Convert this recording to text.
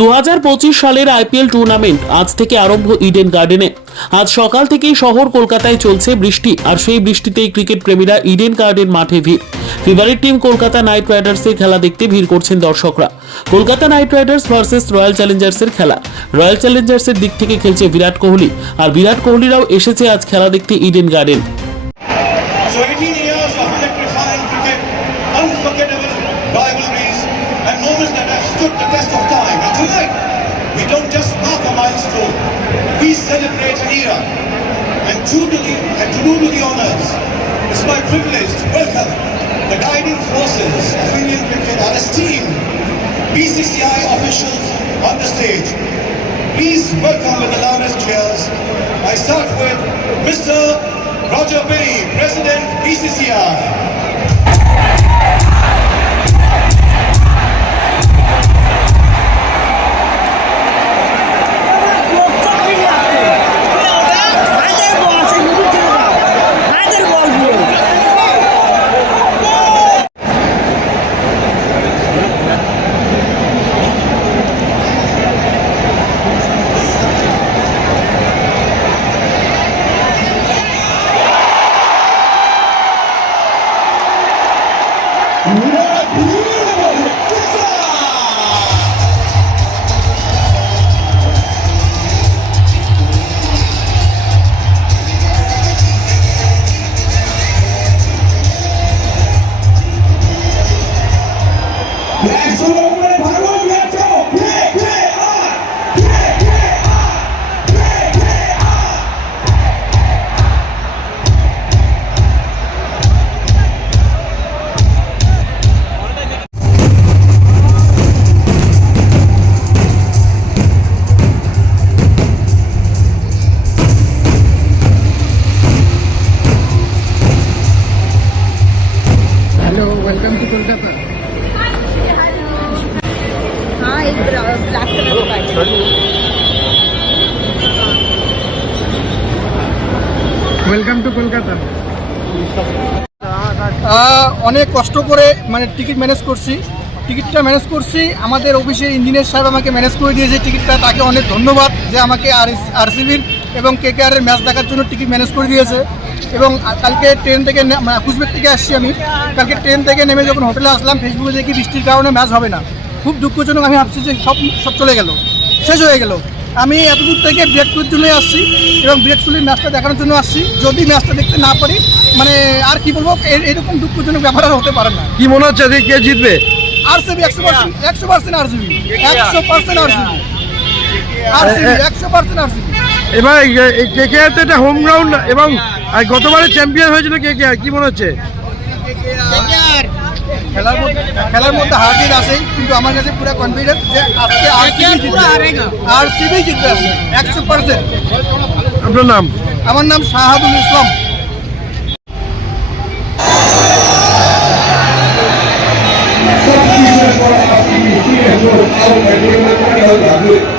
2025 সালের IPL tournament আজ থেকে আরম্ভ ইডেন গার্ডেনে। আজ সকাল থেকেই শহর কলকাতায় চলছে বৃষ্টি, আর সেই বৃষ্টিতেই ক্রিকেট প্রেমীরা ইডেন গার্ডেন মাঠে ভিড়। ফেভারিট টিম কলকাতা নাইট রাইডার্সের খেলা দেখতে ভিড় করছেন দর্শকরা। Kolkata Knight Riders versus Royal চ্যালেঞ্জার্সের খেলা। রয়্যাল চ্যালেঞ্জার্সের দিক থেকে খেলছে বিরাট কোহলি, আর বিরাট কোহলিরাও এসেছে আজ খেলা দেখতে Eden garden. So 18 years of electrifying cricket, unforgettable rivalries and moments that have stood the test of time. And tonight, we don't just mark a milestone, we celebrate an era. And to do the honors, it's my privilege to welcome the guiding forces of Indian cricket, our esteemed BCCI officials on the stage. Please welcome with the loudest cheers. I start with Mr. Roger Perry, President, BCCI. Hello, welcome to Kolkata. हाँ, एक black colour का है। Welcome to Kolkata. অনেক কষ্ট করে ticket manage করছি আমাদের অফিসের ইঞ্জিনিয়ার সাহেব আমাকে ম্যানেজ করে দিয়েছে টিকিটটা, তাকে অনেক ধন্যবাদ যে আমাকে আরসিবির এবং কেকেআরের ম্যাচ দেখার জন্য টিকিট ম্যানেজ করে দিয়েছে। এবং কালকে ট্রেন থেকে কুচবিহার থেকে আসছি আমি, কালকে ট্রেন থেকে নেমে যখন হোটেলে আসলাম ফেসবুকে দেখি বৃষ্টির কারণে ম্যাচ হবে না। খুব দুঃখজনক, আমি ভাবছি যে সব চলে গেল, শেষ হয়ে গেল। আমি এতদূর থেকে বিরাট কোহলির জন্য আসছি এবং বিরাট কোহলির ম্যাচটা দেখানোর জন্য আসছি। যদি ম্যাচটা দেখতে না পারি আর কি বলবো, এরকম দুঃখজনক ব্যাপার আর হতে পারে না। কি মনে হচ্ছে যে কে জিতবে? RCB 100% RCB 100% RCB 100% RCB. এবার কেকেআর তো এটা হোম গ্রাউন্ড এবং গতবারে চ্যাম্পিয়ন হয়েছিল কেকেআর, কি মনে হচ্ছে? খেলার মধ্যে হার জিত আসেই, কিন্তু আমার কাছে পুরো কনফিডেন্স যে আজকে আরসিবি জিতবে 100%। আপনার নাম? আমার নাম শাহাদুল ইসলাম। Substitute for Afghani, he has no power and he will not